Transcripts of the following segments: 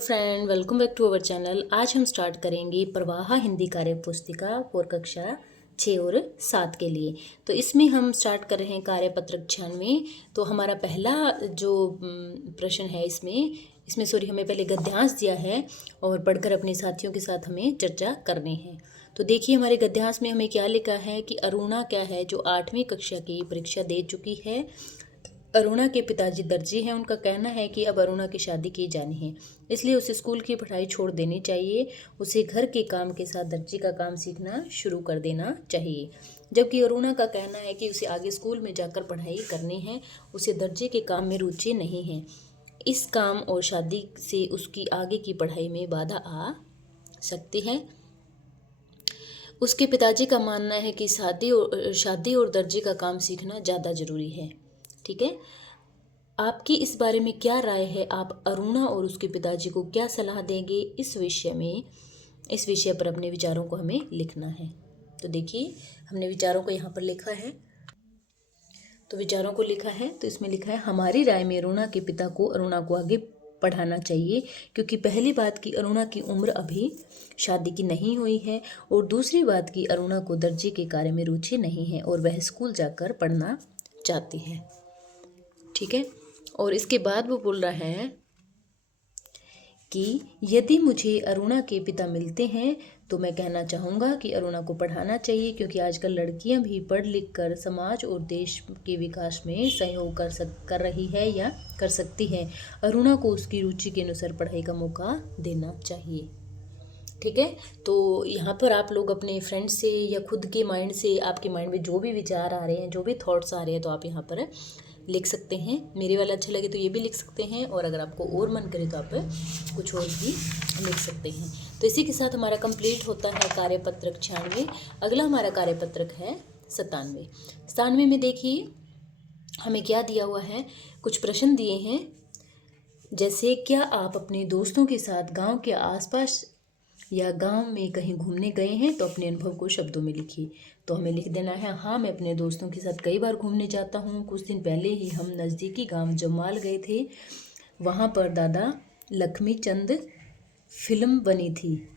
Friend, welcome back to our channel. आज हम start करेंगे प्रवाह हिंदी कार्य पुस्तिका फॉर कक्षा 6 और 7 के लिए। तो इसमें हम स्टार्ट कर रहे हैं कार्यपत्रक 96। तो हमारा पहला जो प्रश्न है इसमें सॉरी हमें पहले गद्यांश दिया है और पढ़कर अपने साथियों के साथ हमें चर्चा करनी है। तो देखिए हमारे गद्यांश में हमें क्या लिखा है कि अरुणा क्या है जो 8वीं कक्षा की परीक्षा दे चुकी है। अरुणा के पिताजी दर्जी हैं। उनका कहना है कि अब अरुणा की शादी की जानी है, इसलिए उसे स्कूल की पढ़ाई छोड़ देनी चाहिए। उसे घर के काम के साथ दर्जी का काम सीखना शुरू कर देना चाहिए। जबकि अरुणा का कहना है कि उसे आगे स्कूल में जाकर पढ़ाई करनी है, उसे दर्जी के काम में रुचि नहीं है। इस काम और शादी से उसकी आगे की पढ़ाई में बाधा आ सकती है। उसके पिताजी का मानना है कि शादी और दर्जी का काम सीखना ज़्यादा ज़रूरी है। ठीक है, आपकी इस बारे में क्या राय है? आप अरुणा और उसके पिताजी को क्या सलाह देंगे? इस विषय पर अपने विचारों को हमें लिखना है। तो देखिए हमने विचारों को यहाँ पर लिखा है। तो विचारों को लिखा है तो इसमें लिखा है, हमारी राय में अरुणा के पिता को अरुणा को आगे पढ़ाना चाहिए, क्योंकि पहली बात की अरुणा की उम्र अभी शादी की नहीं हुई है, और दूसरी बात की अरुणा को दर्जी के कार्य में रुचि नहीं है और वह स्कूल जाकर पढ़ना चाहती है। ठीक है, और इसके बाद वो बोल रहा है कि यदि मुझे अरुणा के पिता मिलते हैं तो मैं कहना चाहूँगा कि अरुणा को पढ़ाना चाहिए, क्योंकि आजकल लड़कियां भी पढ़ लिख कर समाज और देश के विकास में सहयोग कर रही है या कर सकती है। अरुणा को उसकी रुचि के अनुसार पढ़ाई का मौका देना चाहिए। ठीक है, तो यहाँ पर आप लोग अपने फ्रेंड से या खुद के माइंड से, आपके माइंड में जो भी विचार आ रहे हैं, जो भी थॉट्स आ रहे हैं, तो आप यहाँ पर लिख सकते हैं। मेरे वाला अच्छा लगे तो ये भी लिख सकते हैं, और अगर आपको और मन करे तो आप कुछ और भी लिख सकते हैं। तो इसी के साथ हमारा कंप्लीट होता है कार्यपत्रक 96। अगला हमारा कार्यपत्रक है 97। 97 में देखिए हमें क्या दिया हुआ है, कुछ प्रश्न दिए हैं। जैसे, क्या आप अपने दोस्तों के साथ गांव के आसपास या गांव में कहीं घूमने गए हैं? तो अपने अनुभव को शब्दों में लिखिए। तो हमें लिख देना है, हाँ मैं अपने दोस्तों के साथ कई बार घूमने जाता हूँ। कुछ दिन पहले ही हम नज़दीकी गांव जमाल गए थे। वहाँ पर दादा लक्ष्मी चंद फिल्म बनी थी,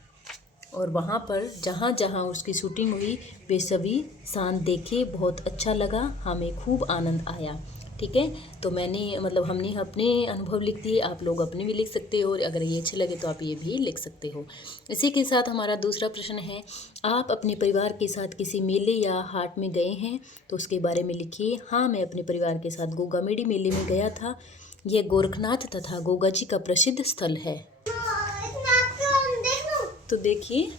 और वहाँ पर जहाँ जहाँ उसकी शूटिंग हुई वे सभी स्थान देखे, बहुत अच्छा लगा, हमें खूब आनंद आया। ठीक है, तो हमने अपने अनुभव लिख दिए, आप लोग अपने भी लिख सकते हो, और अगर ये अच्छे लगे तो आप ये भी लिख सकते हो। इसी के साथ हमारा दूसरा प्रश्न है, आप अपने परिवार के साथ किसी मेले या हाट में गए हैं? तो उसके बारे में लिखिए। हाँ मैं अपने परिवार के साथ गोगामेडी मेले में गया था। यह गोरखनाथ तथा गोगा जी का प्रसिद्ध स्थल है। तो देखिए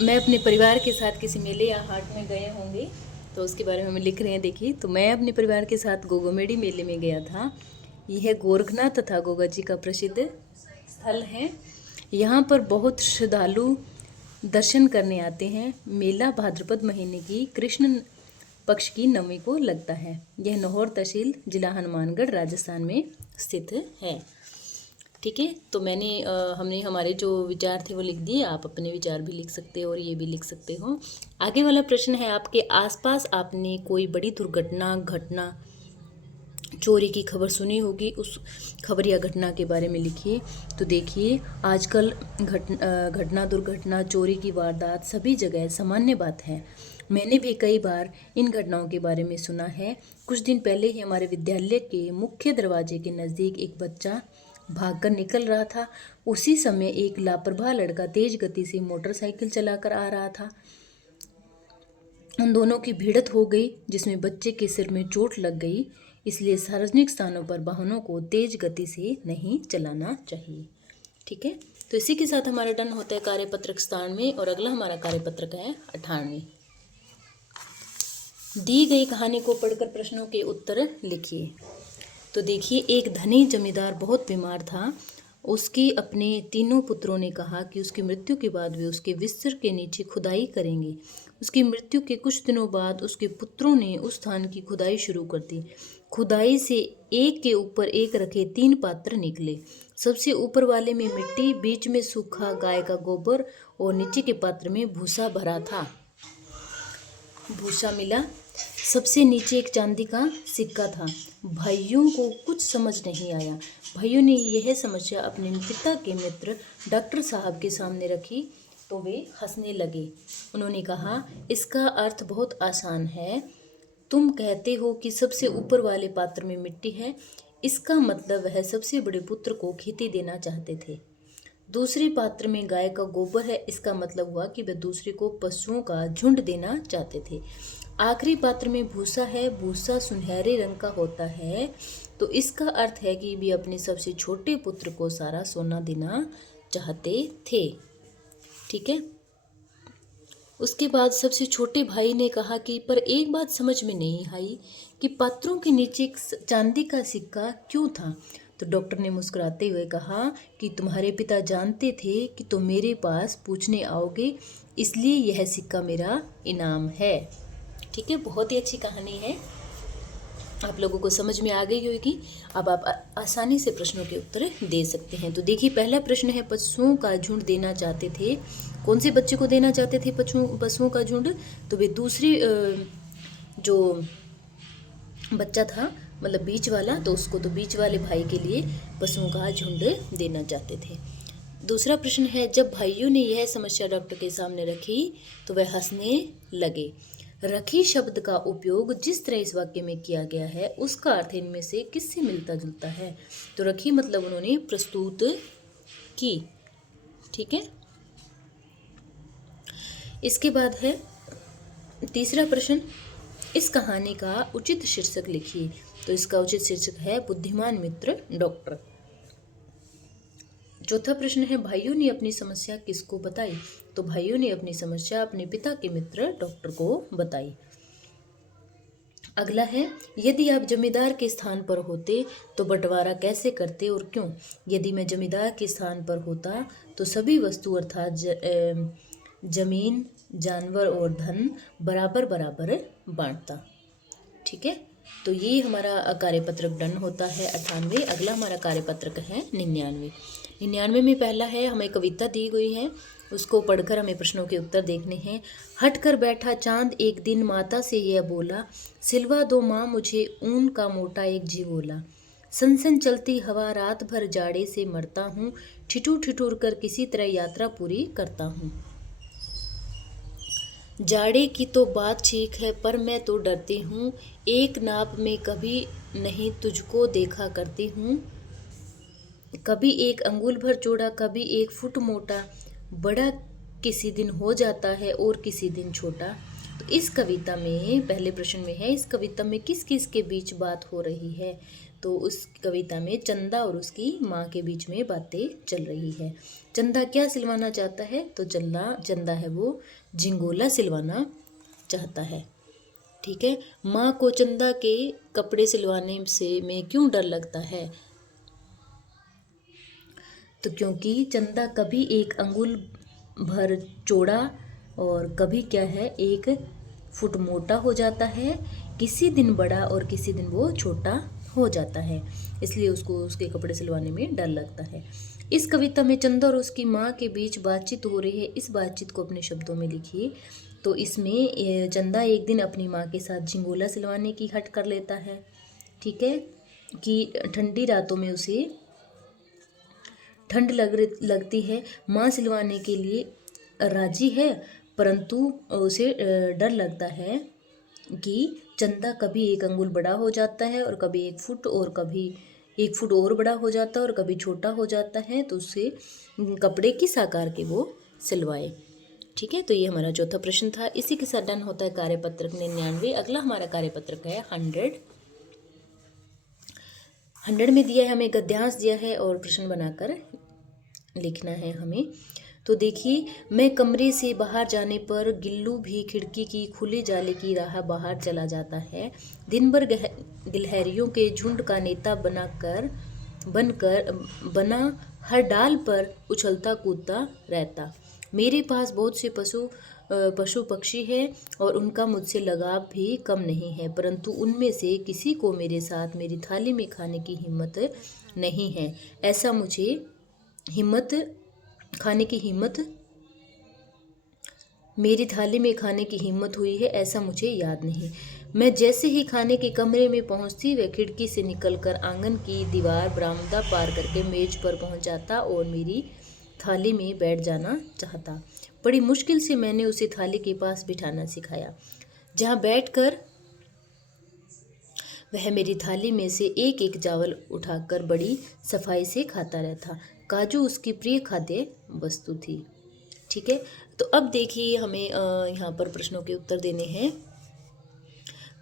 मैं अपने परिवार के साथ किसी मेले या हाट में गए होंगे, तो उसके बारे में हम लिख रहे हैं। देखिए, तो मैं अपने परिवार के साथ गोगामेडी मेले में गया था। यह गोरखनाथ तथा गोगा जी का प्रसिद्ध स्थल है। यहाँ पर बहुत श्रद्धालु दर्शन करने आते हैं। मेला भाद्रपद महीने की कृष्ण पक्ष की नवमी को लगता है। यह नौहर तहसील जिला हनुमानगढ़ राजस्थान में स्थित है। ठीक है, तो हमने हमारे जो विचार थे वो लिख दिए। आप अपने विचार भी लिख सकते हो और ये भी लिख सकते हो। आगे वाला प्रश्न है, आपके आसपास आपने कोई बड़ी घटना चोरी की खबर सुनी होगी, उस खबर या घटना के बारे में लिखिए। तो देखिए आजकल दुर्घटना, चोरी की वारदात सभी जगह सामान्य बात है। मैंने भी कई बार इन घटनाओं के बारे में सुना है। कुछ दिन पहले ही हमारे विद्यालय के मुख्य दरवाजे के नज़दीक एक बच्चा भागकर निकल रहा था। उसी समय एक लापरवाह लड़का तेज गति से मोटरसाइकिल चलाकर आ रहा था। उन दोनों की भिड़ंत हो गई, जिसमें बच्चे के सिर में चोट लग गई। इसलिए सार्वजनिक स्थानों पर वाहनों को तेज गति से नहीं चलाना चाहिए। ठीक है, तो इसी के साथ हमारा डन होता है कार्यपत्रक 97। और अगला हमारा कार्यपत्रक है 98। दी गई कहानी को पढ़कर प्रश्नों के उत्तर लिखिए। तो देखिए, एक धनी जमींदार बहुत बीमार था। उसके अपने तीनों पुत्रों ने कहा कि उसकी मृत्यु के बाद वे उसके बिस्तर के नीचे खुदाई करेंगे। उसकी मृत्यु के कुछ दिनों बाद उसके पुत्रों ने उस स्थान की खुदाई शुरू कर दी। खुदाई से एक के ऊपर एक रखे 3 पात्र निकले। सबसे ऊपर वाले में मिट्टी, बीच में सूखा गाय का गोबर और नीचे के पात्र में भूसा भरा था। भूसा मिला। सबसे नीचे एक चांदी का सिक्का था। भाइयों को कुछ समझ नहीं आया। भाइयों ने यह समस्या अपने पिता के मित्र डॉक्टर साहब के सामने रखी तो वे हंसने लगे। उन्होंने कहा, इसका अर्थ बहुत आसान है। तुम कहते हो कि सबसे ऊपर वाले पात्र में मिट्टी है, इसका मतलब वह सबसे बड़े पुत्र को खेती देना चाहते थे। दूसरे पात्र में गाय का गोबर है, इसका मतलब हुआ कि वे दूसरे को पशुओं का झुंड देना चाहते थे। आखिरी पात्र में भूसा है, भूसा सुनहरे रंग का होता है, तो इसका अर्थ है कि वे अपने सबसे छोटे पुत्र को सारा सोना देना चाहते थे। ठीक है। उसके बाद सबसे छोटे भाई ने कहा कि पर एक बात समझ में नहीं आई कि पात्रों के नीचे एक चांदी का सिक्का क्यों था। तो डॉक्टर ने मुस्कुराते हुए कहा कि तुम्हारे पिता जानते थे कि तुम मेरे पास पूछने आओगे, इसलिए यह सिक्का मेरा इनाम है। ठीक है, बहुत ही अच्छी कहानी है, आप लोगों को समझ में आ गई होगी। अब आप आसानी से प्रश्नों के उत्तर दे सकते हैं। तो देखिए, पहला प्रश्न है, पशुओं का झुंड देना चाहते थे। कौन से बच्चे को देना चाहते थे पशुओं का झुंड? तो वे दूसरी जो बच्चा था, मतलब बीच वाला, तो उसको, तो बीच वाले भाई के लिए पशुओं का झुंड देना चाहते थे। दूसरा प्रश्न है, जब भाइयों ने यह समस्या डॉक्टर के सामने रखी तो वह हंसने लगे। रखी शब्द का उपयोग जिस तरह इस वाक्य में किया गया है उसका अर्थ इनमें से किससे मिलता जुलता है? तो रखी मतलब उन्होंने प्रस्तुत की। ठीक है। इसके बाद है तीसरा प्रश्न, इस कहानी का उचित शीर्षक लिखिए। तो इसका उचित शीर्षक है बुद्धिमान मित्र डॉक्टर। चौथा प्रश्न है, भाइयों ने अपनी समस्या किसको बताई? तो भाइयों ने अपनी समस्या अपने पिता के मित्र डॉक्टर को बताई। अगला है, यदि आप जमींदार के स्थान पर होते तो बंटवारा कैसे करते और क्यों? यदि मैं जमींदार के स्थान पर होता तो सभी वस्तु अर्थात जमीन, जानवर और धन बराबर बराबर बांटता। ठीक है, तो ये हमारा कार्यपत्रक डन होता है 98। अगला हमारा कार्यपत्रक है 99। 99 में पहला है, हमें कविता दी गई है, उसको पढ़कर हमें प्रश्नों के उत्तर देखने हैं। हट कर बैठा चांद एक दिन माता से यह बोला, सिलवा दो माँ मुझे ऊन का मोटा एक झिगोला। सनसन चलती हवा रात भर जाड़े से मरता हूँ, ठिठुर ठिठुर कर किसी तरह यात्रा पूरी करता हूँ। जाड़े की तो बात ठीक है पर मैं तो डरती हूँ, एक नाप में कभी नहीं तुझको देखा करती हूँ। कभी एक अंगुल भर चौड़ा, कभी 1 फुट मोटा, बड़ा किसी दिन हो जाता है और किसी दिन छोटा। तो इस कविता में, पहले प्रश्न में है, इस कविता में किस किस के बीच बात हो रही है? तो उस कविता में चंदा और उसकी माँ के बीच में बातें चल रही है। चंदा क्या सिलवाना चाहता है? तो चंदा है वो झिंगोला सिलवाना चाहता है। ठीक है। माँ को चंदा के कपड़े सिलवाने से में क्यों डर लगता है? तो क्योंकि चंदा कभी 1 अंगुल भर चौड़ा और कभी क्या है 1 फुट मोटा हो जाता है, किसी दिन बड़ा और किसी दिन वो छोटा हो जाता है, इसलिए उसको उसके कपड़े सिलवाने में डर लगता है। इस कविता में चंदा और उसकी माँ के बीच बातचीत हो रही है, इस बातचीत को अपने शब्दों में लिखिए। तो इसमें चंदा एक दिन अपनी माँ के साथ झिंगोला सिलवाने की हट कर लेता है। ठीक है, कि ठंडी रातों में उसे ठंड लगती है, माँ सिलवाने के लिए राजी है, परंतु उसे डर लगता है कि चंदा कभी 1 अंगुल बड़ा हो जाता है और कभी 1 फुट और कभी 1 फुट और बड़ा हो जाता है और कभी छोटा हो जाता है, तो उससे कपड़े किस आकार के वो सिलवाए। ठीक है, तो ये हमारा चौथा प्रश्न था। इसी के साथ डन होता है कार्यपत्रक 99। अगला हमारा कार्यपत्रक है 100। 100 में दिया है हमें गद्यांश दिया है और प्रश्न बनाकर लिखना है हमें। तो देखिए, मैं कमरे से बाहर जाने पर गिल्लू भी खिड़की की खुले जाले की राह बाहर चला जाता है। दिन भर गिलहरियों के झुंड का नेता बना हर डाल पर उछलता कूदता रहता। मेरे पास बहुत से पशु पक्षी हैं और उनका मुझसे लगाव भी कम नहीं है, परंतु उनमें से किसी को मेरे साथ मेरी थाली में खाने की हिम्मत नहीं है। मेरी थाली में खाने की हिम्मत हुई है, ऐसा मुझे याद नहीं। मैं जैसे ही खाने के कमरे में पहुंचती वह खिड़की से निकलकर आंगन की दीवार बरामदा पार करके मेज पर पहुंच जाता और मेरी थाली में बैठ जाना चाहता। बड़ी मुश्किल से मैंने उसे थाली के पास बिठाना सिखाया, जहां बैठकर वह मेरी थाली में से एक एक चावल उठाकर बड़ी सफाई से खाता रहता। काजू उसकी प्रिय खाद्य वस्तु थी। ठीक है, तो अब देखिए हमें यहाँ पर प्रश्नों के उत्तर देने हैं।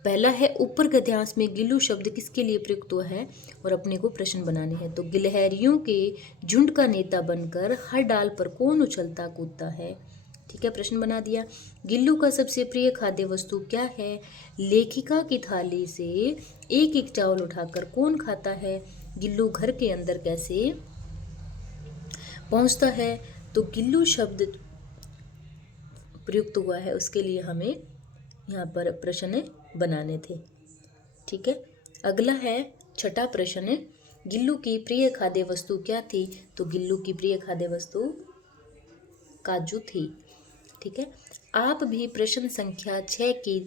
पहला है, ऊपर गद्यांश में गिल्लू शब्द किसके लिए प्रयुक्त हुआ है और अपने को प्रश्न बनाने हैं। तो गिलहरियों के झुंड का नेता बनकर हर डाल पर कौन उछलता कूदता है। ठीक है, प्रश्न बना दिया। गिल्लू का सबसे प्रिय खाद्य वस्तु क्या है। लेखिका की थाली से एक एक चावल उठाकर कौन खाता है। गिल्लू घर के अंदर कैसे पहुंचता है। तो गिल्लू शब्द प्रयुक्त हुआ है, उसके लिए हमें यहाँ पर प्रश्न बनाने थे। ठीक है, अगला है छठा प्रश्न, गिल्लू की प्रिय खाद्य वस्तु क्या थी। तो गिल्लू की प्रिय खाद्य वस्तु काजू थी। ठीक है, आप भी प्रश्न संख्या 6 की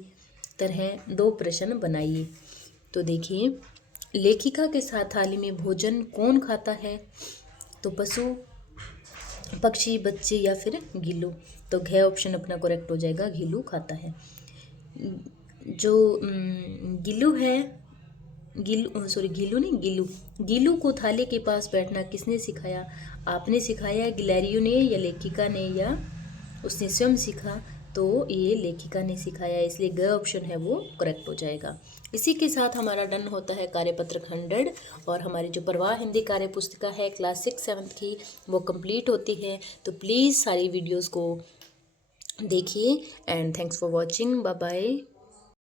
तरह 2 प्रश्न बनाइए। तो देखिए, लेखिका के साथ थाली में भोजन कौन खाता है। तो पशु, पक्षी, बच्चे या फिर गिल्लू। तो घ ऑप्शन अपना करेक्ट हो जाएगा, गिल्लू खाता है। जो गिल्लू है, गिल्लू को थाली के पास बैठना किसने सिखाया। आपने सिखाया, गिलहरियों ने या लेखिका ने या उसने स्वयं सीखा। तो ये लेखिका ने सिखाया, इसलिए ग ऑप्शन है वो करेक्ट हो जाएगा। इसी के साथ हमारा डन होता है कार्यपत्र 100 और हमारी जो प्रवाह हिंदी कार्य पुस्तिका है क्लास 6-7 की वो कंप्लीट होती है। तो प्लीज़ सारी वीडियोस को देखिए and thanks for watching. Bye bye.